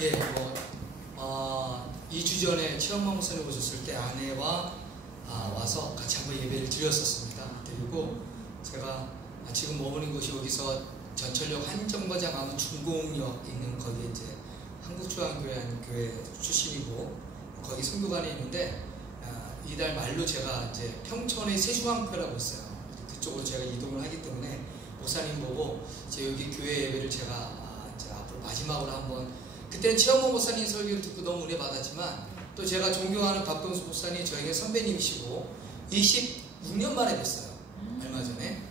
예, 2주 전에 최영만 목사님 오셨을 때 아내와 와서 같이 한번 예배를 드렸었습니다. 그리고 제가 지금 머무는 곳이 여기서 전철역 한정거장 가면 중공역 있는 거기에 이제 한국중앙교회라는 교회 출신이고 거기 선교관에 있는데 이달 말로 제가 이제 평촌의 세중앙교회라고 있어요. 그쪽으로 제가 이동을 하기 때문에 목사님 보고 이제 여기 교회 예배를 제가 이제 앞으로 마지막으로 한번 그때는 최영만 목사님 설교를 듣고 너무 은혜 받았지만 또 제가 존경하는 박동수 목사님 저에게 선배님이시고 26년 만에 뵀어요. 얼마 전에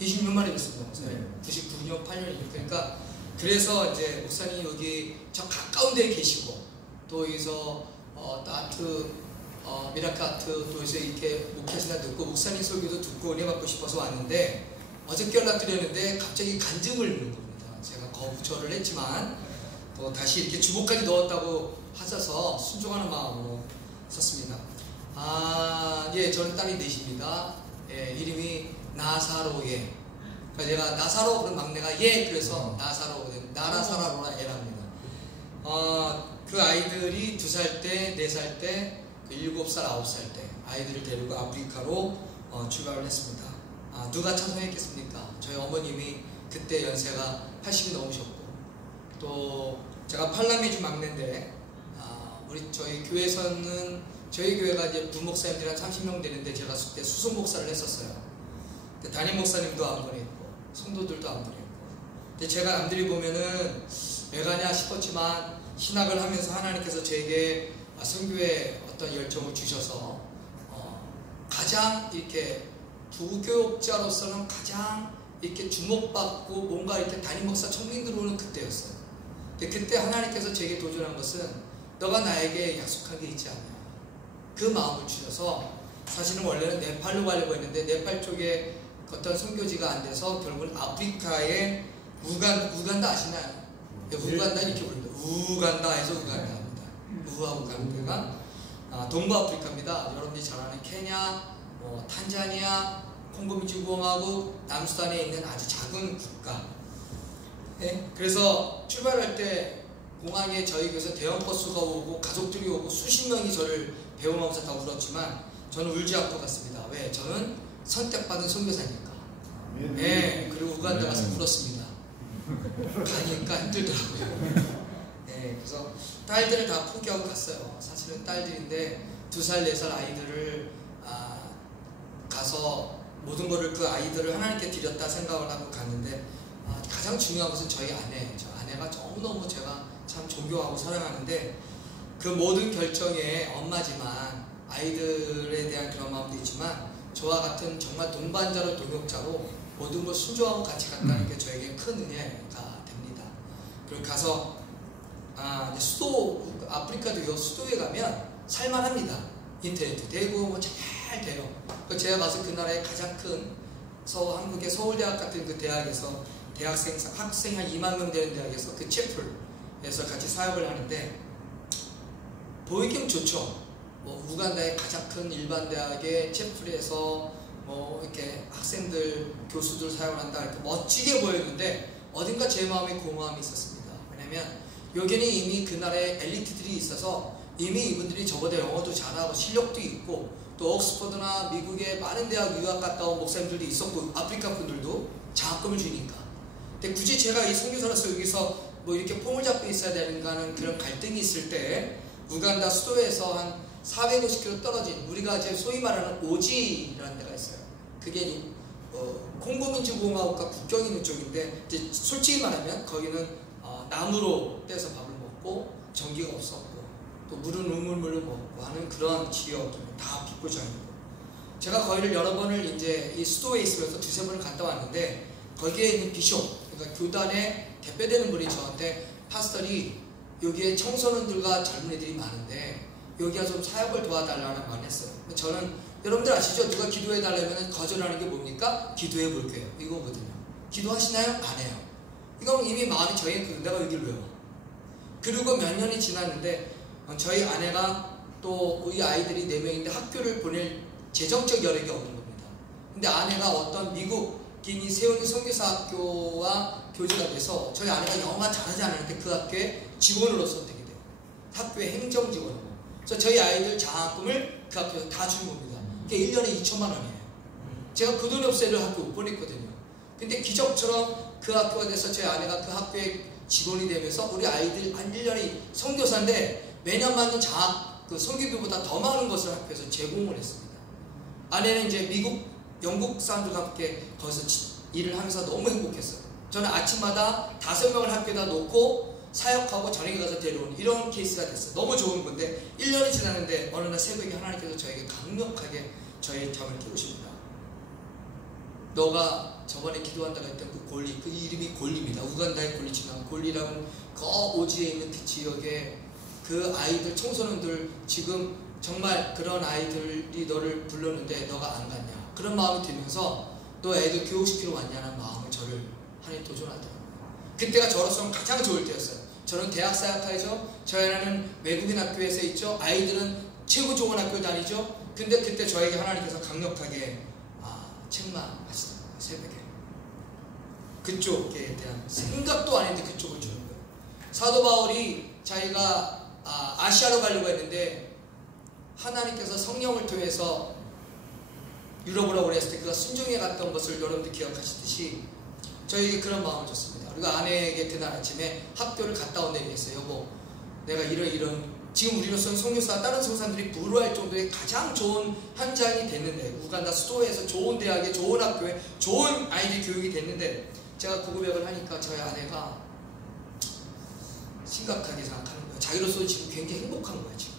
26년 만에 뵀습니다. 목사님. 99년 8년이니까 그러니까 그래서 이제 목사님 여기 저 가까운 데에 계시고 또 여기서 미라클 아트 또 여기서 이렇게 목회하시나 듣고 목사님 설교도 듣고 은혜 받고 싶어서 왔는데 어저께 연락드렸는데 갑자기 간증을 넣는 겁니다. 제가 거부절을 했지만 또 다시 이렇게 주보까지 넣었다고 하셔서 순종하는 마음으로 썼습니다. 예, 저는 딸이 넷입니다. 예, 이름이 나사로예. 그러니까 제가 나사로 그런 막내가 예, 그래서 나사로, 나라사라로라 애랍니다. 그 아이들이 2살 때, 4살 때, 7살, 9살 때 아이들을 데리고 아프리카로 출발을 했습니다. 누가 찬송했겠습니까? 저희 어머님이 그때 연세가 80이 넘으셨고 또 제가 팔남이주 막내인데 저희 교회에서는 저희 교회가 이제 부목사님들이 한 30명 되는데 제가 그때 수석 목사를 했었어요. 담임 목사님도 안 보냈고 성도들도 안 보냈고 근데 제가 남들이 보면은 왜 가냐 싶었지만 신학을 하면서 하나님께서 제게 선교에 어떤 열정을 주셔서 가장 이렇게 부교육자로서는 가장 이렇게 주목받고 뭔가 이렇게 담임 목사 청민 들어오는 그때였어요. 근데 그때 하나님께서 제게 도전한 것은 너가 나에게 약속한 게 있지 않냐 그 마음을 주셔서 사실은 원래는 네팔로 가려고 했는데 네팔 쪽에 어떤 선교지가 안 돼서 결국은 아프리카의 우간다 아시나요? 우간다 이렇게 부릅니다. 우간다에서 우간다입니다. 우와 우간다가 동부아프리카입니다. 여러분들이 잘 아는 케냐, 탄자니아, 콩고민주공화국, 남수단에 있는 아주 작은 국가. 네? 그래서 출발할 때 공항에 저희 교회에서 대형 버스가 오고 가족들이 오고 수십 명이 저를 배웅하면서 다 울었지만 저는 울지 않고 갔습니다. 왜? 저는 선택받은 선교사니까. 네, 그리고 우간다 가서 울었습니다. 가니까 힘들더라고요. 네, 그래서 딸들을 다 포기하고 갔어요. 사실은 딸들인데 2살, 4살 아이들을 가서 모든 것을 그 아이들을 하나님께 드렸다 생각을 하고 갔는데 가장 중요한 것은 저희 아내예요. 저 아내가 너무너무 제가 참 존경하고 사랑하는데 그 모든 결정에 엄마지만 아이들에 대한 그런 마음도 있지만 저와 같은 정말 동반자로 동역자로 모든 걸 순종하고 같이 갔다는 게 저에게 큰 은혜가 됩니다. 그리고 가서 수도 아프리카도 수도에 가면 살만합니다. 인터넷도 되고 잘 돼요. 제가 가서 그 나라의 가장 큰 한국의 서울대학 같은 그 대학에서 학생이 한 2만 명 되는 대학에서 그 채플에서 같이 사역을 하는데 보이기는 좋죠. 우간다의 가장 큰 일반 대학의 채플에서 이렇게 학생들 교수들 사역을 한다 이렇게 멋지게 보였는데 어딘가 제 마음에 공허함이 있었습니다. 왜냐면 여기는 이미 그 나라의 엘리트들이 있어서 이미 이분들이 저보다 영어도 잘하고 실력도 있고 또 옥스퍼드나 미국의 많은 대학 유학 갔다 온 목사님들도 있었고 아프리카 분들도 장학금을 주니까 근데 굳이 제가 이 선교사로서 여기서 이렇게 폼을 잡고 있어야 되는가 하는 그런 갈등이 있을 때 우간다 수도에서 한 450km 떨어진 우리가 이제 소위 말하는 오지라는 데가 있어요. 그게 콩고민주공화국과 국경 있는 쪽인데 이제 솔직히 말하면 거기는 나무로 떼서 밥을 먹고 전기가 없었고 또 물은 우물물로 먹고 하는 그런 지역입니다. 다 빗고져 있고 제가 거기를 여러 번을 이제 이 수도에 있으면서 2-3번을 갔다 왔는데 거기에 있는 비숍 그러니까 교단의 대표되는 분이 저한테 파스터리 여기에 청소년들과 젊은이들이 많은데 여기가 좀 사역을 도와달라는 말을 했어요. 저는 여러분들 아시죠? 누가 기도해달라면 거절하는 게 뭡니까? 기도해 볼게요. 이거거든요. 기도하시나요? 안 해요. 이건 이미 마음이 저희 내가 여기를 왜 와? 그리고 몇 년이 지났는데 저희 아내가 또 우리 아이들이 4명인데 학교를 보낼 재정적 여력이 없는 겁니다. 근데 아내가 어떤 미국 기니 세운이 선교사학교와 교제가 돼서 저희 아내가 영어가 잘하지 않았는데 그 학교에 직원으로 선택이 돼요. 학교의 행정직원으로. 그래서 저희 아이들 장학금을 그 학교에서 다 준 겁니다. 그게 1년에 2천만 원이에요. 제가 그 돈이 없어야 를 학교 못 보냈거든요. 근데 기적처럼 그 학교가 돼서 저희 아내가 그 학교의 직원이 되면서 우리 아이들 한 1년에 선교사인데 매년 받는 장학 그 선교비보다 더 많은 것을 학교에서 제공을 했습니다. 아내는 이제 미국, 영국 사람들과 함께 거기서 일을 하면서 너무 행복했어요. 저는 아침마다 5명을 학교에다 놓고 사역하고 저녁에 가서 데려오는 이런 케이스가 됐어요. 너무 좋은 건데 1년이 지났는데 어느 날 새벽에 하나님께서 저에게 강력하게 저의 잠을 깨우십니다. 너가 저번에 기도한다고 했던 그 골리, 그 이름이 골리입니다. 우간다의 골리 지방 골리라는 그 오지에 있는 그 지역에 그 아이들 청소년들 지금 정말 그런 아이들이 너를 불렀는데 너가 안 갔냐 그런 마음이 들면서 너 애들 교육시키러 왔냐는 마음을 저를 하나님 도전하더라고요. 그때가 저로서는 가장 좋을 때였어요. 저는 대학 사역하죠. 저희 아이는 외국인 학교에서 있죠. 아이들은 최고 좋은 학교 다니죠. 근데 그때 저에게 하나님께서 강력하게 책망하시더라고요. 새벽에 그쪽에 대한 생각도 안 했는데 그쪽을 주는 거예요. 사도 바울이 자기가 아시아로 가려고 했는데 하나님께서 성령을 통해서 유럽으로 그랬을 때 그가 순종해 갔던 것을 여러분들 기억하시듯이 저에게 그런 마음을 줬습니다. 우리가 아내에게 그날 아침에 학교를 갔다 온 내용이 있어요. 여보, 내가 이런 지금 우리로서는 선교사 다른 선교사들이 부러워할 정도의 가장 좋은 현장이 됐는데 우간다 수도에서 좋은 대학에 좋은 학교에 좋은 아이들 교육이 됐는데 제가 그 고백을 하니까 저희 아내가 심각하게 생각하는 거예요. 자기로서 지금 굉장히 행복한 거예요. 지금.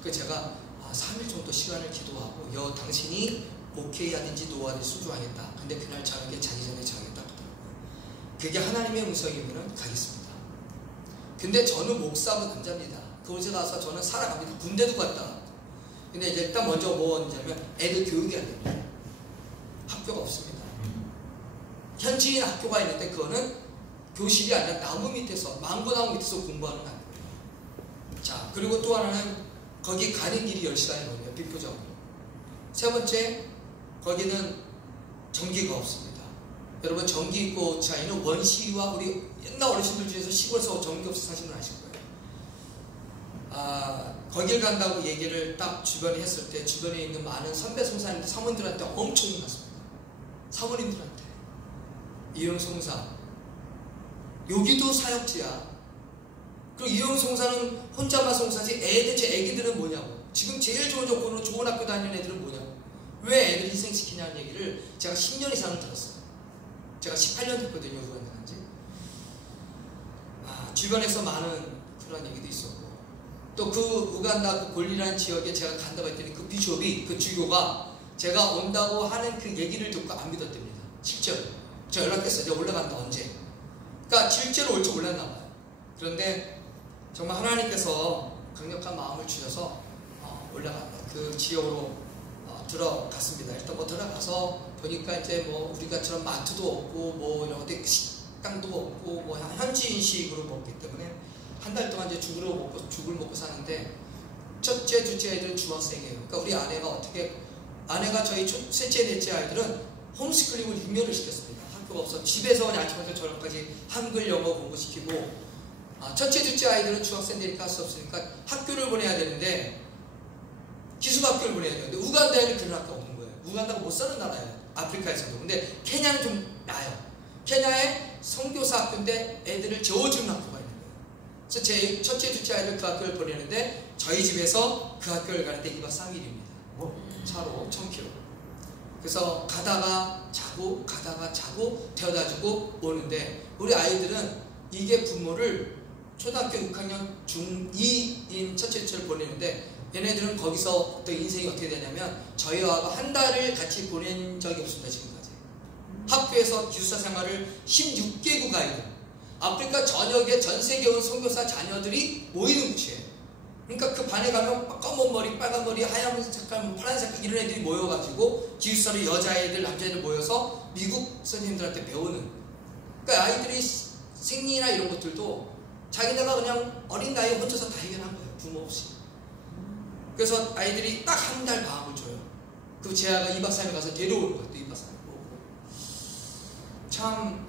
그래서 제가 3일 정도 시간을 기도하고 당신이 오케이 하든지 노하든지 순종하겠다. 근데 그날 저녁에 자기 전에 정하겠다 하더라고요. 그게 하나님의 음성이면 가겠습니다. 근데 저는 목사고 남자입니다. 그곳에 가서 저는 살아갑니다. 군대도 갔다. 근데 이제 일단 먼저 뭐 하냐면 애들 교육이 안 됩니다. 학교가 없습니다. 현지인 학교가 있는데 그거는 교실이 아니라 나무 밑에서 망고나무 밑에서 공부하는 학교예요. 자, 그리고 또 하나는 거기 가는 길이 10시간이 걸려요. 비표적으로. 세 번째, 거기는 전기가 없습니다. 여러분 전기 있고 차이는 원시와 우리 옛날 어르신들 중에서 시골에서 전기 없어 사시는 분 아실 거예요. 거길 간다고 얘기를 딱 주변에 했을 때 주변에 있는 많은 선배 송사님들 사모님들한테 엄청 혼났습니다. 사모님들한테 이용 송사 여기도 사역지야. 그리고 이용 송사는 혼자만 송사지 제 애기들은 뭐냐고. 지금 제일 좋은 조건으로 좋은 학교 다니는 애들은 뭐냐고. 왜 애들 희생시키냐는 얘기를 제가 10년 이상을 들었어요. 제가 18년 됐거든요. 우간다인지. 주변에서 많은 그런 얘기도 있었고 또 그 우간다 그 골리라는 지역에 제가 간다고 했더니 그 비숍이 그 주교가 제가 온다고 하는 그 얘기를 듣고 안 믿었답니다. 실제로 제가 연락했어요. 제가 올라간다 언제. 그러니까 실제로 올지 몰랐나 봐요. 그런데 정말 하나님께서 강력한 마음을 주셔서 그 지역으로 들어갔습니다. 일단 들어가서 보니까 이제 우리가처럼 마트도 없고 이런 데 식당도 없고 현지인식으로 먹기 때문에 한 달 동안 이제 죽을 먹고 사는데 첫째, 둘째 아이들은 중학생이에요. 그러니까 우리 아내가 저희 셋째, 넷째 아이들은 홈스쿨링을 6년을 시켰습니다. 학교가 없어 집에서 아침부터 저녁까지 한글, 영어 공부시키고 첫째, 둘째 아이들은 중학생 되니까 할 수 없으니까 학교를 보내야 되는데 기숙학교를 보내야 되는데 우간다에는 그런 학교가 없는 거예요. 우간다가 못 사는 나라예요. 아프리카에서도. 근데 케냐는 좀 나아요. 케냐에 선교사 학교인데 애들을 재워주는 학교가 있는 거예요. 그래서 제 첫째, 둘째 아이들 그 학교를 보내는데 저희 집에서 그 학교를 가는데 2박 3일입니다. 차로 1000km. 그래서 가다가 자고 데려다주고 오는데 우리 아이들은 이게 부모를 초등학교 6학년 중2인 첫째, 둘째를 보내는데 얘네들은 거기서 어떤 인생이 어떻게 되냐면 저희와 한 달을 같이 보낸 적이 없습니다. 지금까지. 학교에서 기숙사 생활을 16개국 아이들 아프리카 전역에 전 세계에 온 선교사 자녀들이 모이는 곳이에요. 그러니까 그 반에 가면 검은 머리, 빨간 머리, 하얀 색깔, 파란 색깔 이런 애들이 모여가지고 기숙사로 여자애들, 남자애들 모여서 미국 선생님들한테 배우는. 그러니까 아이들이 생리나 이런 것들도 자기네가 그냥 어린 나이에 혼자서 다 해결한 거예요. 부모 없이. 그래서 아이들이 딱 한 달 방학을 줘요. 그 제아가 2박 3일 가서 데려오는 거예요. 또 2박 3일 오고. 참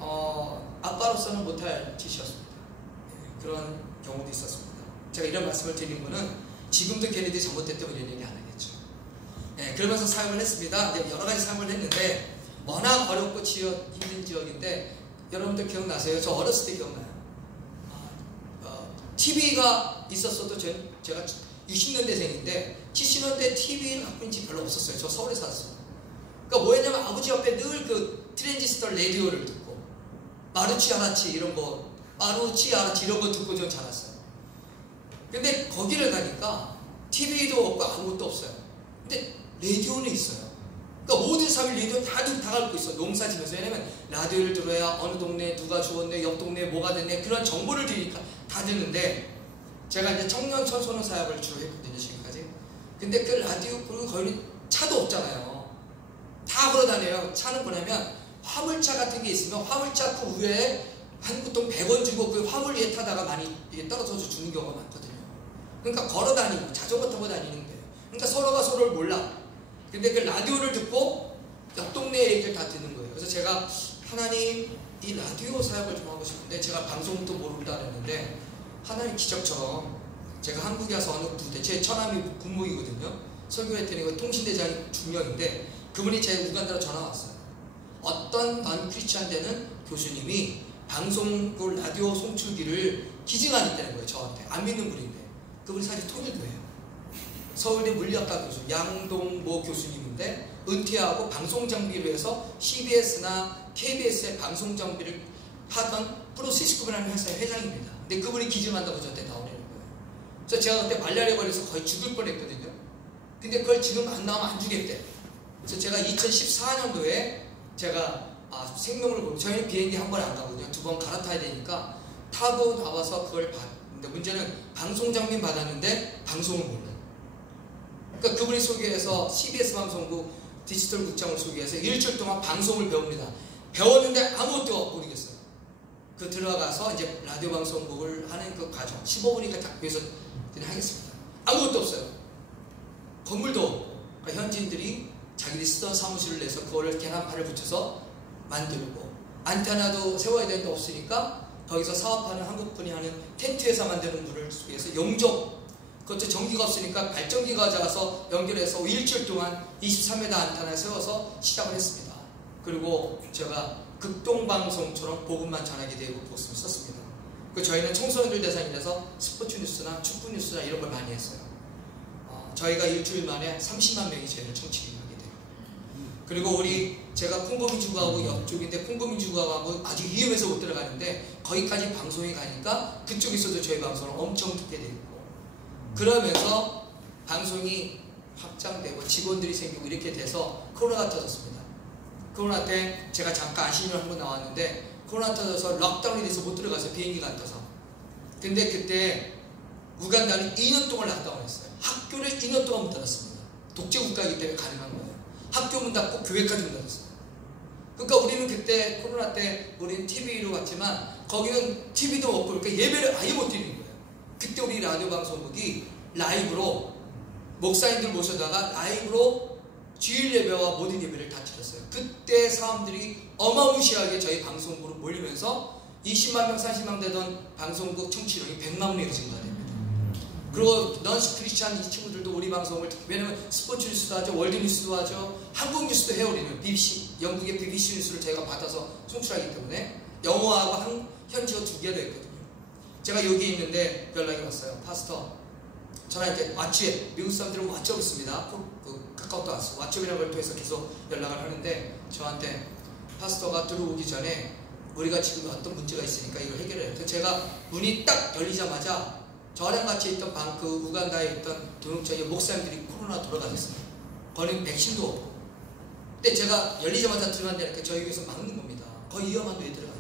아빠로서는 못할 짓이었습니다. 그런 경우도 있었습니다. 제가 이런 말씀을 드리는 거는 지금도 걔네들이 잘못됐다고 이런 얘기 안 하겠죠. 그러면서 사역을 했습니다. 여러 가지 사역을 했는데 워낙 어렵고 힘든 지역인데 여러분들 기억나세요? 저 어렸을 때 기억나요. TV가 있었어도 제가 60년대생인데 70년대 TV를 갖고 있는 집 별로 없었어요. 저 서울에 살았어요. 그러니까 뭐였냐면 아버지 옆에 늘 그 트랜지스터 라디오를 듣고 마루치 아라치 이런 거 듣고 전 자랐어요. 근데 거기를 가니까 TV도 없고 아무것도 없어요. 근데 라디오는 있어요. 그러니까 모든 사람이 라디오 다 갖고 있어. 농사 지면서. 왜냐면 라디오를 들어야 어느 동네에 누가 죽었네, 옆 동네에 뭐가 됐네, 그런 정보를 들으니까 다 듣는데, 제가 이제 청년 청소년 사역을 주로 했거든요, 지금까지. 근데 그 라디오, 그리고 거기는 차도 없잖아요. 다 걸어다녀요. 차는 뭐냐면 화물차 같은 게 있으면 화물차 그 위에 한 구통 100원 주고 그 화물 위에 타다가 많이 떨어져서 죽는 경우가 많거든요. 그러니까 걸어다니고 자전거 타고 다니는 거예요. 그러니까 서로가 서로를 몰라. 근데 그 라디오를 듣고 옆 동네 얘기를 다 듣는 거예요. 그래서 제가 하나님 이 라디오 사역을 좀 하고 싶은데, 제가 방송도 모른다 그랬는데 하나님 기적처럼 제가 한국에 와서 어느 부대, 제 처남이 군무이거든요. 설교했더니 통신대장 중령인데 그분이 제 우간다로 전화 왔어요. 어떤 넌 크리스찬 되는 교수님이 방송 그 라디오 송출기를 기증안 있다는 거예요. 저한테. 안 믿는 분인데 그분이 사실 통일교예요. 서울대 물리학과 교수 양동모 교수님인데 은퇴하고 방송장비로 해서 CBS나 KBS의 방송장비를 하던 프로시스코라는 회사의 회장입니다. 근데 그분이 기증한다고 저한테 나오는 거예요. 그래서 제가 그때 말라리아 걸려서 거의 죽을 뻔했거든요. 근데 그걸 지금 안 나오면 안 주겠대. 그래서 제가 2014년도에 제가 생명을 걸고, 저희는 비행기 한 번에 안 가거든요. 2번 갈아타야 되니까 타고 나와서 그걸 받는데, 문제는 방송장비 받았는데 방송을 몰라요. 그러니까 그분이 소개해서 CBS 방송국 디지털 국장을 소개해서 일주일 동안 방송을 배웁니다. 배웠는데 아무것도 모르겠어요. 그 들어가서 이제 라디오 방송국을 하는 그 과정 15분이니까 딱 위해서 그냥 하겠습니다. 아무것도 없어요. 건물도 없고. 그러니까 현지인들이 자기들이 쓰던 사무실을 내서 그거를 계란판을 붙여서 만들고, 안테나도 세워야 되는데 없으니까 거기서 사업하는 한국분이 하는 텐트에서 만드는 물을 위해서 용접, 그것도 전기가 없으니까 발전기 가져가서 연결해서 일주일 동안 23m 안테나에 세워서 시작을 했습니다. 그리고 제가 극동방송처럼 복음만 전하게 되고 복음을 썼습니다. 저희는 청소년들 대상이라서 스포츠 뉴스나 축구 뉴스나 이런 걸 많이 했어요. 저희가 일주일 만에 30만 명이 저희를 청취하게 돼요. 그리고 제가 콩고민주구하고 옆쪽인데 콩고민주구하고 아주 위험해서 못 들어가는데 거기까지 방송이 가니까 그쪽에서도 저희 방송을 엄청 듣게 되고, 그러면서 방송이 확장되고 직원들이 생기고 이렇게 돼서 코로나가 터졌습니다. 코로나 때 제가 잠깐 안심을 한번 나왔는데 코로나 터져서 락다운이 돼서 못 들어가서 비행기가 안 떠서. 근데 그때 우간다는 2년 동안 락다운했어요. 학교를 2년 동안 못 닫았습니다. 독재국가이기 때문에 가능한 거예요. 학교 문 닫고 교회까지 문 닫았어요. 그러니까 우리는 그때 코로나 때 우리는 TV로 봤지만 거기는 TV도 없고 그러니까 예배를 아예 못 드리는 거예요. 그때 우리 라디오 방송국이 라이브로 목사님들 모셔다가 라이브로 주일 예배와 모든 예배를 다 드렸어요. 그때 사람들이 어마무시하게 저희 방송국으로 몰리면서 20만 명, 30만 되던 방송국 청취율이 100만 명이 증가됩니다. 그리고 넌스 크리스찬 이 친구들도 우리 방송을 듣고, 왜냐면 스포츠 뉴스도 하죠, 월드 뉴스도 하죠, 한국 뉴스도 해요. 우리는 BBC, 영국의 BBC 뉴스를 저희가 받아서 송출하기 때문에 영어하고 현지어 2개로 했거든요. 제가 여기 있는데 연락이 왔어요. 파스터, 저는 이제 왓츠앱, 미국 사람들은 왓츠앱 있습니다. 카카오톡 왔어요. 왓츠앱이라는 걸 통해서 계속 연락을 하는데 저한테 파스터가 들어오기 전에 우리가 지금 어떤 문제가 있으니까 이걸 해결해요. 그래서 제가 문이 딱 열리자마자 저랑 같이 있던 그 우간다에 있던 동역자의 목사님들이 코로나 돌아가셨어요. 거기는 백신도 없고. 근데 제가 열리자마자 들어간다니까 저희 교회에서 막는 겁니다. 거의 위험한 데에 들어가요.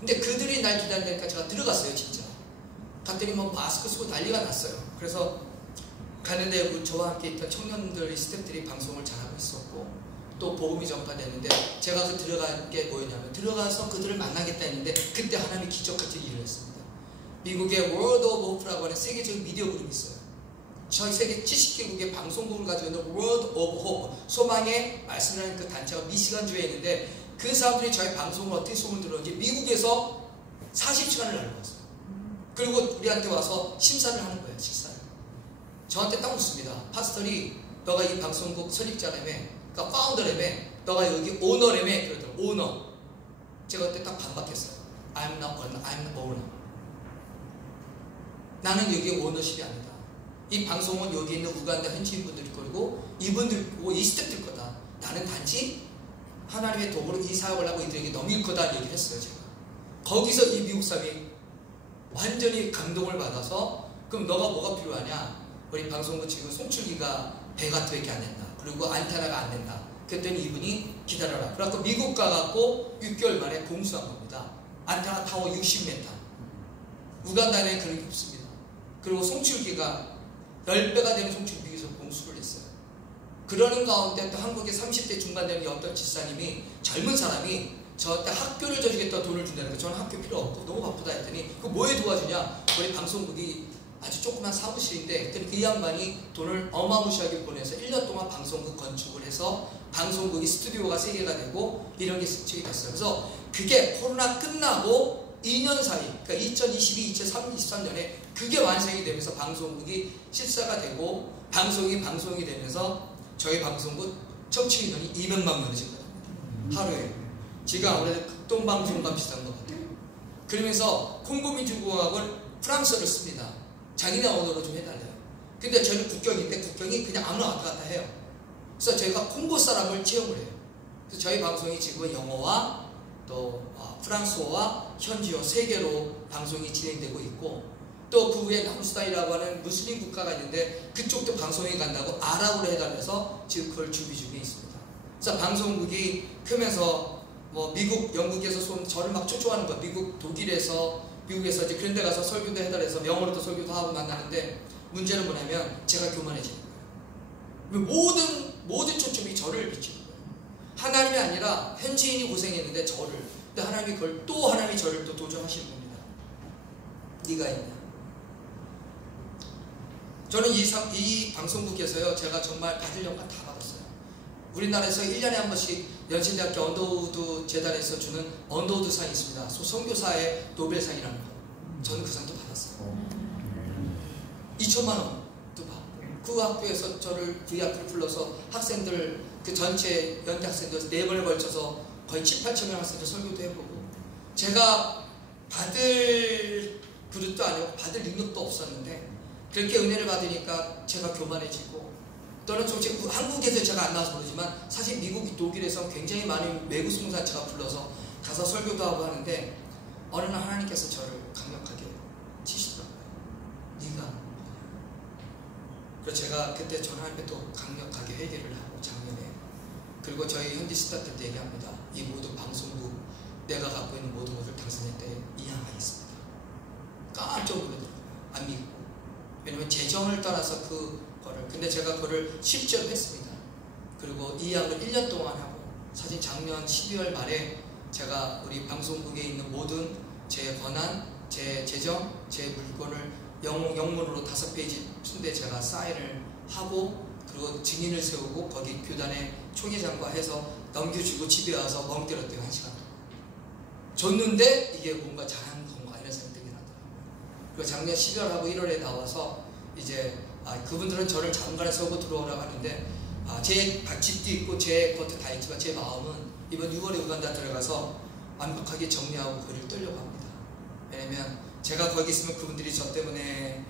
근데 그들이 날 기다리니까 제가 들어갔어요. 진짜 갔더니 마스크 쓰고 난리가 났어요. 그래서 가는데 저와 함께 있던 청년들 스태프들이 방송을 잘하고 있었고 또 복음이 전파됐는데, 제가 그 들어간 게 뭐였냐면 들어가서 그들을 만나겠다 했는데 그때 하나님이 기적같이 일을 했습니다. 미국의 월드 오브 호프라고 하는 세계적인 미디어 그룹이 있어요. 저희 세계 70개국의 방송국을 가지고 있는 월드 오브 호프, 소망의 말씀을 하는 그 단체가 미시간주에 있는데 그 사람들이 저희 방송을 어떻게 소문 들었는지 미국에서 40시간을 날고 왔어요. 그리고 우리한테 와서 심사를 하는 거예요. 식사를. 저한테 딱 묻습니다. 파스터리, 너가 이 방송국 설립자라며, 그러니까 파운더라며, 너가 여기 오너라며, 그러더라고요. 오너. 제가 그때 딱 반박했어요. I'm not owner, I'm the owner. 나는 여기 오너십이 아니다. 이 방송은 여기 있는 우간다 현지인분들 거고 이분들 거고 이 스태프들 거다. 나는 단지 하나님의 도구로 이 사역을 하고 이들에게 넘길 거다 얘기를 했어요. 제가. 거기서 이 미국 사람이 완전히 감동을 받아서 그럼 너가 뭐가 필요하냐? 우리 방송국 지금 송출기가 100W밖에 안 된다. 그리고 안테나가 안 된다. 그랬더니 이분이 기다려라. 그래갖고 미국 가갖고 6개월 만에 공수한 겁니다. 안테나 타워 60m. 우간다에 그런 게 없습니다. 그리고 송출기가 10배가 되는 송출기에서 공수를 했어요. 그러는 가운데 또 한국의 30대 중반 되는 어떤 집사님이 젊은 사람이 저한테 학교를 져주겠다 돈을 준다는 거. 저는 학교 필요 없고 너무 바쁘다 했더니 그 뭐에 도와주냐? 우리 방송국이 아주 조그만 사무실인데 그랬더니 그 양반이 돈을 어마무시하게 보내서 1년 동안 방송국 건축을 해서 방송국이 스튜디오가 3개가 되고 이런 게 설치가 됐어요. 그래서 그게 코로나 끝나고 2년 사이, 그러니까 2022, 2023년에 그게 완성이 되면서 방송국이 실사가 되고 방송이 되면서 저희 방송국 청취 인원이 200만 명이 증가합니다. 하루에. 지금 아무래도 극동방송과 비슷한 것 같아요. 그러면서 콩고민주공화국은 프랑스어를 씁니다. 자기네 언어로 좀 해달래요. 근데 저는 국경인데 국경이 그냥 아무나 왔다 갔다 해요. 그래서 저희가 콩고 사람을 채용을 해요. 그래서 저희 방송이 지금은 영어와 또 프랑스어와 현지어 3개로 방송이 진행되고 있고 또 그 후에 남수단이라고 하는 무슬림 국가가 있는데 그쪽도 방송이 간다고 아랍어로 해달라서 지금 그걸 준비 중에 있습니다. 그래서 방송국이 크면서 뭐 미국, 영국에서 저를 막 쫓아오는 거야. 미국, 독일에서 미국에서 이제 그런 데 가서 설교도 해달래서 영어로도 설교도 하고 만나는데 문제는 뭐냐면 제가 교만해지는 거예요. 모든 초점이 저를 비치는 거예요. 하나님이 아니라 현지인이 고생했는데 저를. 근데 하나님이 그걸 또 하나님이 저를 또 도전하시는 겁니다. 네가 있냐? 저는 이 방송국에서요 제가 정말 받을 영광 다 받았어요. 우리나라에서 1년에 한 번씩 연세대학교 언더우드 재단에서 주는 언더우드상이 있습니다. 선교사의 노벨상이라는 거. 저는 그 상도 받았어요. 2천만 원도 받고 그 학교에서 저를 V학교를 불러서 학생들 그 전체 연대 학생들 4번에 걸쳐서 거의 7, 8천 명 학생들 설교도 해보고 제가 받을 그릇도 아니고 받을 능력도 없었는데 그렇게 은혜를 받으니까 제가 교만해지고 또는 솔직히 한국에서 제가 안 나와서 모르지만 사실 미국, 독일에서 굉장히 많은 외국 송사체가 불러서 가서 설교도 하고 하는데 어느 날 하나님께서 저를 강력하게 치시더라고요. 네가. 그래서 제가 그때 전 하나님께 또 강력하게 회개를 하고 작년에 그리고 저희 현지 스타트한테 얘기합니다. 이 모든 방송국 내가 갖고 있는 모든 것을 당신의 때에 이양하겠습니다. 깜짝 놀라더라고요. 안 믿고. 왜냐면 재정을 따라서 그거를 근데 제가 그거를 실제로 했습니다. 그리고 이양을 1년 동안 하고 사실 작년 12월 말에 제가 우리 방송국에 있는 모든 제 권한, 제 재정, 제 물건을 영문으로 5페이지 순대 제가 사인을 하고 그리고 증인을 세우고 거기 교단의 총회장과 해서 넘겨주고 집에 와서 멍 때렸대요. 1시간 줬는데 이게 뭔가 잘한 건가 이런 생각이 나더라고요. 그리고 작년 12월하고 1월에 나와서 이제 그분들은 저를 장관에 세우고 들어오라고 하는데 제 집도 있고 제 것도 다 있지만 제 마음은 이번 6월에 우간다 들어가서 완벽하게 정리하고 그를 떨려고 합니다. 왜냐면 제가 거기 있으면 그분들이 저 때문에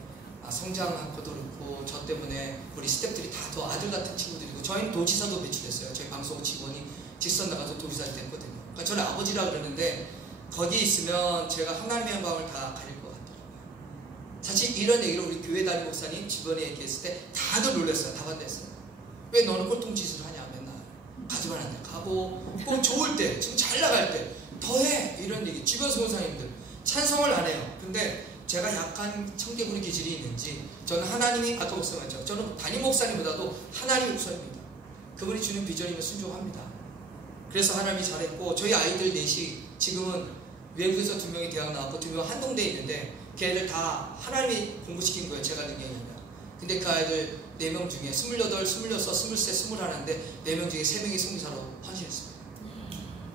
성장하고도 그렇고 저 때문에 우리 스태프들이 다 더 아들 같은 친구들이고 저희는 도지사도 배출했어요. 저희 방송 직원이 직선 나가서 도지사 됐거든요. 그러니까 저를 아버지라 그러는데 거기 있으면 제가 하나님의 영광을 다 가릴 것 같더라고요. 사실 이런 얘기를 우리 교회 담임 목사님 주변에 얘기했을 때 다들 놀랐어요. 다 반대했어요. 왜 너는 꼴통짓을 하냐 맨날 가지만 않는데 가고 꼭 좋을 때 지금 잘 나갈 때 더해 이런 얘기. 주변 성도사님들 찬성을 안 해요. 근데 제가 약간 청개구리 기질이 있는지 저는 하나님이 아까 목사님했죠. 저는 담임 목사님보다도 하나님이 우선입니다. 그분이 주는 비전이면 순종합니다. 그래서 하나님이 잘했고 저희 아이들 넷이 지금은 외국에서 2명이 대학 나왔고 2명 한동대에 있는데 걔들 다 하나님이 공부시킨 거예요. 제가 능력이 아니라. 근데 그 아이들 4명 중에 28, 26, 23, 21인데 4명 중에 3명이 성교사로 헌신했습니다.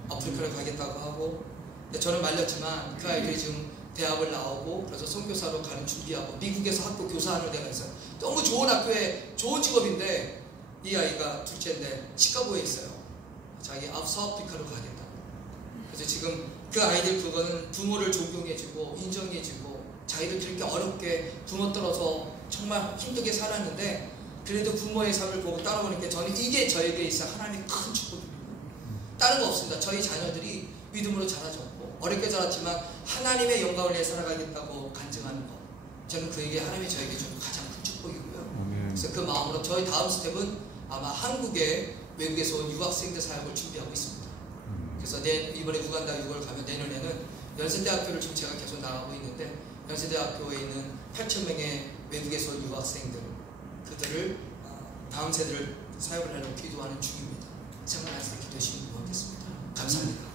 아프리카를 가겠다고 하고, 근데 저는 말렸지만 그 아이들이 지금 대학을 나오고 그래서 선교사로 가는 준비하고 미국에서 학교 교사하는 데가 있어요. 너무 좋은 학교에 좋은 직업인데 이 아이가 둘째인데 시카고에 있어요. 자기 사우아프리카로 가겠다. 그래서 지금 그 아이들 그거는 부모를 존경해주고 인정해주고 자기들 그렇게 어렵게 부모 떨어서 정말 힘들게 살았는데 그래도 부모의 삶을 보고 따라오니까 저는 이게 저에게 있어 하나님의 큰 축복입니다. 다른 거 없습니다. 저희 자녀들이 믿음으로 자라졌고 어렵게 자랐지만 하나님의 영광을 위해 살아가겠다고 간증하는 것, 저는 그게 하나님이 저에게 주는 가장 큰 축복이고요. 그래서 그 마음으로 저희 다음 스텝은 아마 한국에 외국에서 온 유학생들 사역을 준비하고 있습니다. 그래서 이번에 우간다 6월 가면 내년에는 연세대학교를 지금 제가 계속 나가고 있는데 연세대학교에 있는 8,000명의 외국에서 온 유학생들, 그들을 다음 세대를 사역을 하려고 기도하는 중입니다. 생각할 때 기도하시면 고맙겠습니다. 감사합니다.